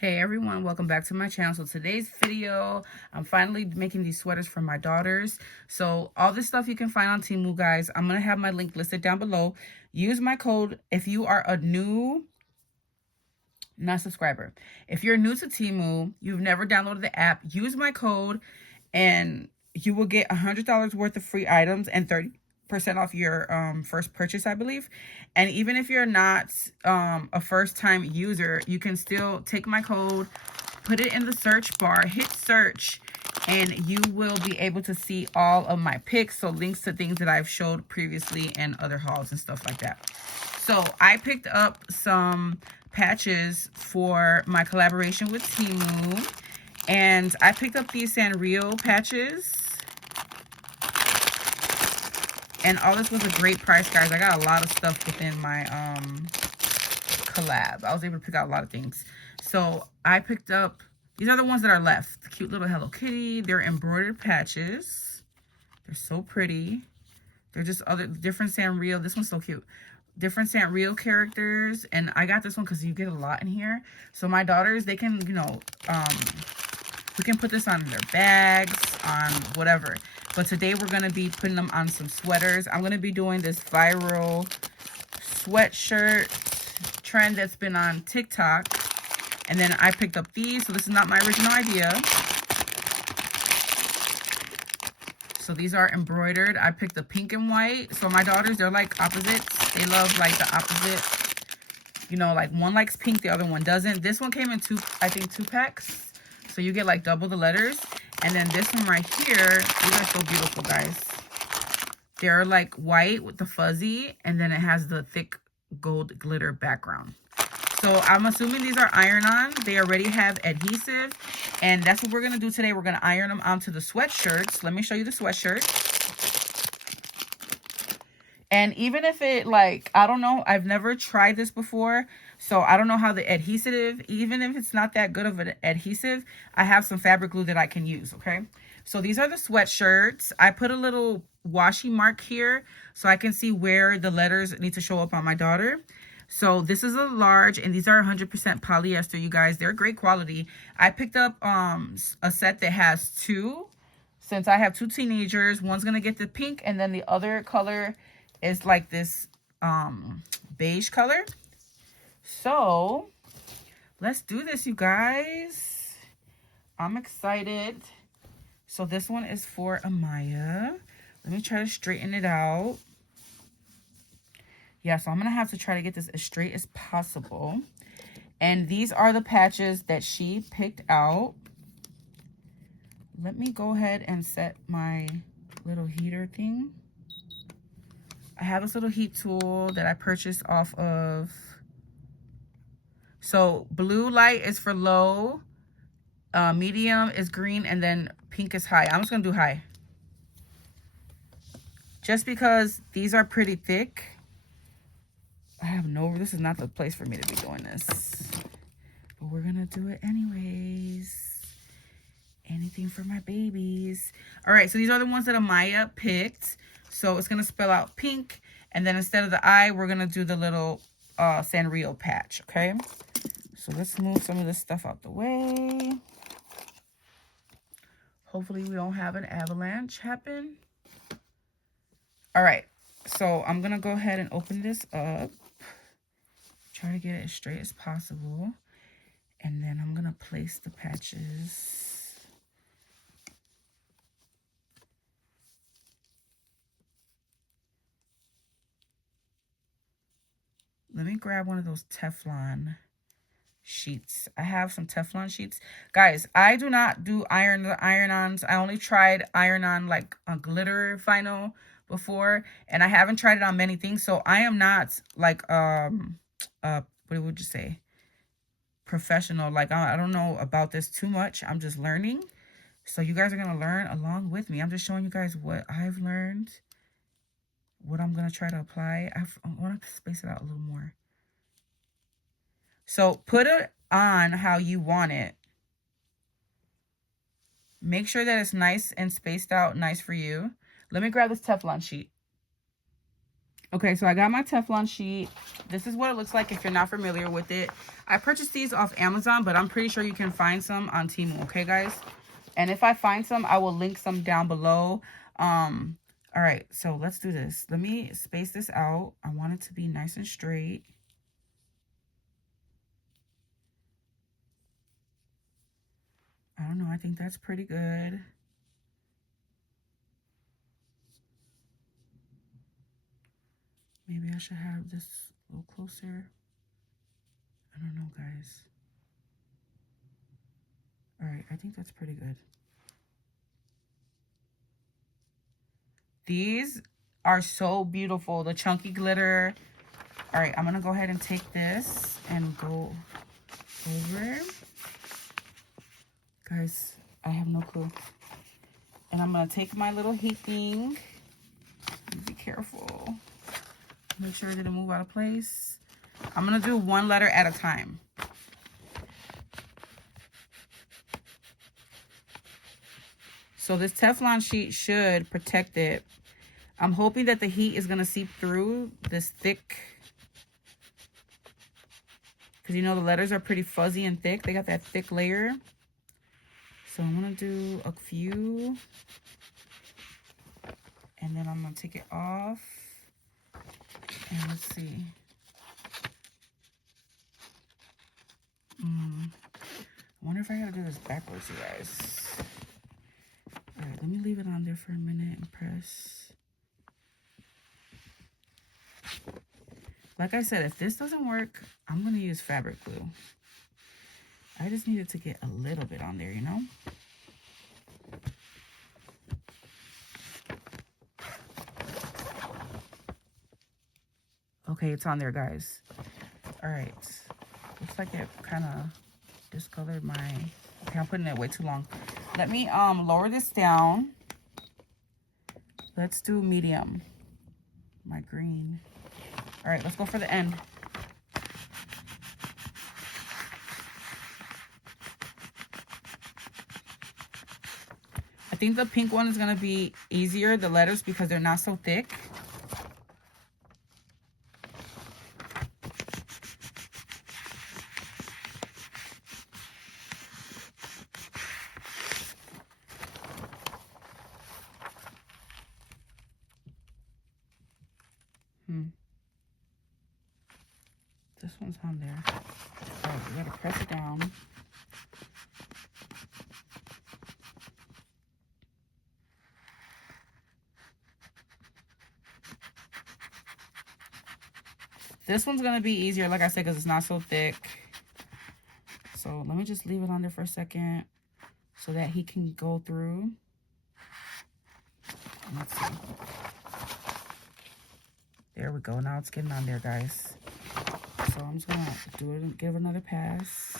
Hey everyone, welcome back to my channel. So today's video, I'm finally making these sweaters for my daughters. So all this stuff you can find on Temu, guys. I'm going to have my link listed down below. Use my code if you are a new, not subscriber. If you're new to Temu, you've never downloaded the app, use my code and you will get $100 worth of free items and 30% off your first purchase, I believe. And even if you're not a first-time user, you can still take my code, put it in the search bar, hit search, and you will be able to see all of my picks. So links to things that I've showed previously and other hauls and stuff like that. So I picked up some patches for my collaboration with Temu. And I picked up these Sanrio patches. And all this was a great price, guys. I got a lot of stuff within my collab. I was able to pick out a lot of things. So I picked up, these are the ones that are left. Cute little Hello Kitty. They're embroidered patches. They're so pretty. They're just other different Sanrio. This one's so cute. Different Sanrio characters. And I got this one because you get a lot in here. So my daughters, they can, you know, we can put this on their bags, on whatever. But today we're going to be putting them on some sweaters. I'm going to be doing this viral sweatshirt trend that's been on TikTok. And then I picked up these. So this is not my original idea. So these are embroidered. I picked the pink and white. So my daughters, they're like opposites. They love like the opposite. You know, like one likes pink, the other one doesn't. This one came in I think two packs. So you get like double the letters. And then this one right here, these are so beautiful, guys. They're like white with the fuzzy, and then it has the thick gold glitter background. So I'm assuming these are iron-on. They already have adhesive, and that's what we're going to do today. We're going to iron them onto the sweatshirts. Let me show you the sweatshirt. And even if it, like, I don't know, I've never tried this before, so I don't know how the adhesive, even if it's not that good of an adhesive, I have some fabric glue that I can use, okay? So these are the sweatshirts. I put a little washi mark here so I can see where the letters need to show up on my daughter. So this is a large, and these are 100% polyester, you guys. They're great quality. I picked up a set that has two, since I have two teenagers. One's going to get the pink, and then the other color is like this beige color. So let's do this, you guys. I'm excited. So this one is for Amaya. Let me try to straighten it out. Yeah, so I'm gonna have to try to get this as straight as possible. And these are the patches that she picked out. Let me go ahead and set my little heater thing. I have this little heat tool that I purchased off of. So blue light is for low, medium is green, and then pink is high. I'm just gonna do high. Just because these are pretty thick. I have this is not the place for me to be doing this. But we're gonna do it anyways. Anything for my babies. All right, so these are the ones that Amaya picked. So it's going to spell out pink. And then instead of the I, we're going to do the little Sanrio patch, okay? So let's move some of this stuff out the way. Hopefully we don't have an avalanche happen. All right, so I'm going to go ahead and open this up. Try to get it as straight as possible. And then I'm going to place the patches. Let me grab one of those Teflon sheets. I have some Teflon sheets. Guys, I do not do iron-ons. I only tried iron-on like a glitter vinyl before, and I haven't tried it on many things. So I am not like what would you say? Professional. Like I don't know about this too much. I'm just learning. So you guys are gonna learn along with me. I'm just showing you guys what I've learned. What I'm going to try to apply. I want to space it out a little more. So put it on how you want it. Make sure that it's nice and spaced out, nice for you. Let me grab this Teflon sheet. Okay, so I got my Teflon sheet. This is what it looks like if you're not familiar with it. I purchased these off Amazon, but I'm pretty sure you can find some on Temu, okay, guys? And if I find some, I will link some down below. All right, so let's do this. Let me space this out. I want it to be nice and straight. I don't know, I think that's pretty good. Maybe I should have this a little closer. I don't know, guys. All right, I think that's pretty good. These are so beautiful, the chunky glitter. All right, I'm gonna go ahead and take this and go over. Guys, I have no clue. And I'm gonna take my little heat thing. Be careful. Make sure it didn't move out of place. I'm gonna do one letter at a time. So this Teflon sheet should protect it. I'm hoping that the heat is gonna seep through this thick, because you know the letters are pretty fuzzy and thick. They got that thick layer. So I'm gonna do a few, and then I'm gonna take it off. And let's see. I wonder if I gotta do this backwards, you guys. All right, let me leave it on there for a minute and press. Like I said, if this doesn't work, I'm gonna use fabric glue. I just needed to get a little bit on there, you know? Okay, it's on there, guys. All right. Looks like it kind of discolored my... Okay, I'm putting it way too long. Let me lower this down. Let's do medium. My green. All right, let's go for the end. I think the pink one is going to be easier, the letters, because they're not so thick. This one's on there. All right, we gotta press it down. This one's gonna be easier, like I said, because it's not so thick. So let me just leave it on there for a second so that he can go through. Let's see. There we go. Now it's getting on there, guys. So I'm just gonna do it and give another pass.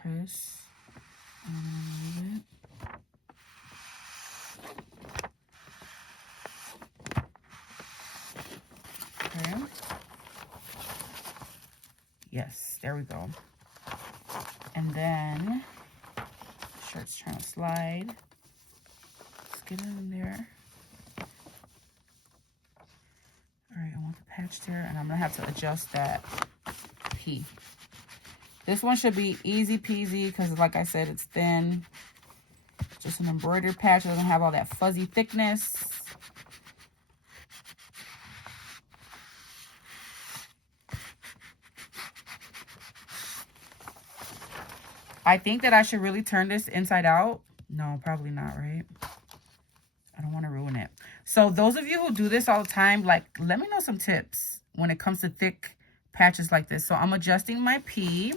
Press. And move it. Okay. Yes, there we go. And then shirt's trying to slide. Let's get it in there. All right, I want the patch there, and I'm gonna have to adjust that P. This one should be easy peasy because, like I said, it's thin. Just an embroidered patch. It doesn't have all that fuzzy thickness. I think that I should really turn this inside out. No, probably not, right? I don't want to ruin it. So those of you who do this all the time, like, let me know some tips when it comes to thick patches like this. So I'm adjusting my P.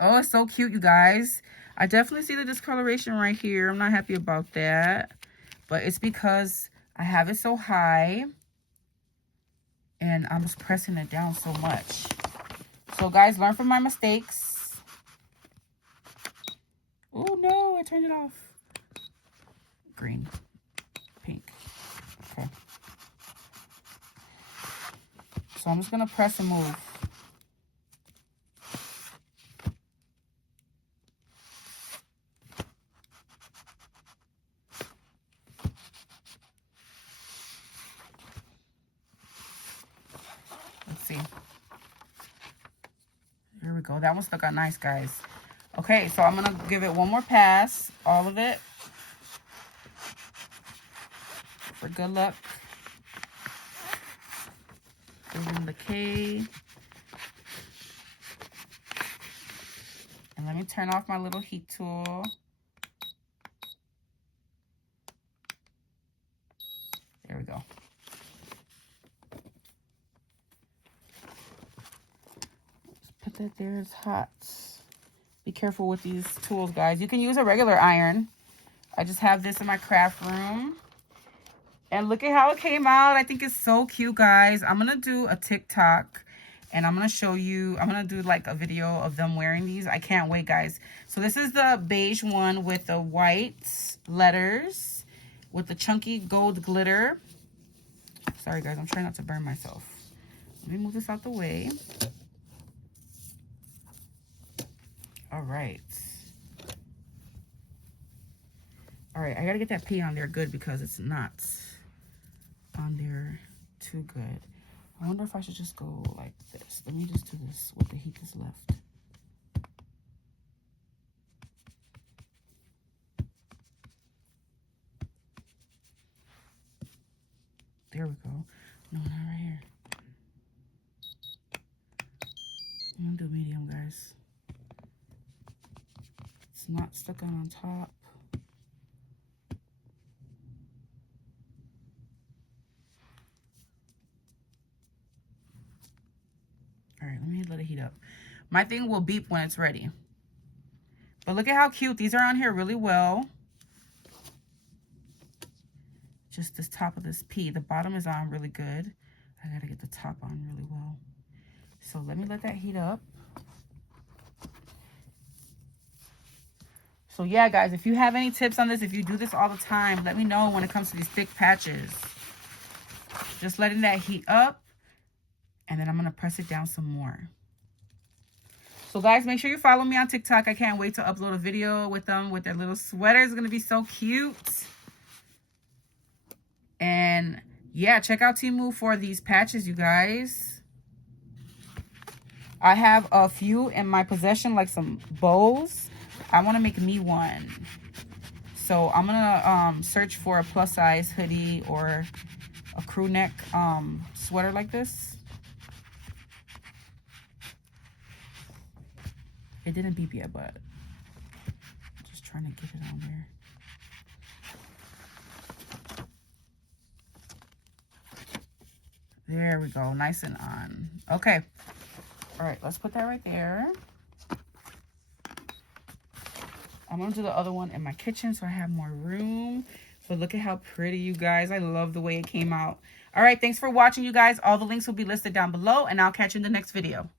Oh, it's so cute, you guys. I definitely see the discoloration right here. I'm not happy about that. But it's because I have it so high. And I'm just pressing it down so much. So, guys, learn from my mistakes. Oh, no, I turned it off. Green. Pink. Okay. So, I'm just going to press and move. Here we go. That one stuck out nice, guys. Okay, so I'm gonna give it one more pass, all of it, for good luck. Using the K. And let me turn off my little heat tool. There we go. Just put that there. It's hot. Be careful with these tools, guys. You can use a regular iron. I just have this in my craft room. And look at how it came out. I think it's so cute, guys. I'm going to do a TikTok. And I'm going to show you. I'm going to do like a video of them wearing these. I can't wait, guys. So this is the beige one with the white letters. With the chunky gold glitter. Sorry, guys. I'm trying not to burn myself. Let me move this out the way. All right. All right, I gotta get that P on there good because it's not on there too good. I wonder if I should just go like this. Let me just do this with the heat that's left. There we go. No, not right here. I'm gonna do medium, guys. It's not stuck on top. All right, let me let it heat up. My thing will beep when it's ready. But look at how cute. These are on here really well. Just this top of this P. The bottom is on really good. I gotta get the top on really well. So let me let that heat up. So yeah, guys, if you have any tips on this, if you do this all the time, let me know when it comes to these thick patches. Just letting that heat up. And then I'm going to press it down some more. So guys, make sure you follow me on TikTok. I can't wait to upload a video with them with their little sweaters. It's going to be so cute. And yeah, check out Temu for these patches, you guys. I have a few in my possession, like some bows. I want to make me one. So I'm going to search for a plus size hoodie or a crew neck sweater like this. It didn't beep yet, but just trying to get it on there. There we go. Nice and on. Okay. All right. Let's put that right there. I'm going to do the other one in my kitchen so I have more room. But look at how pretty, you guys. I love the way it came out. All right. Thanks for watching, you guys. All the links will be listed down below, and I'll catch you in the next video.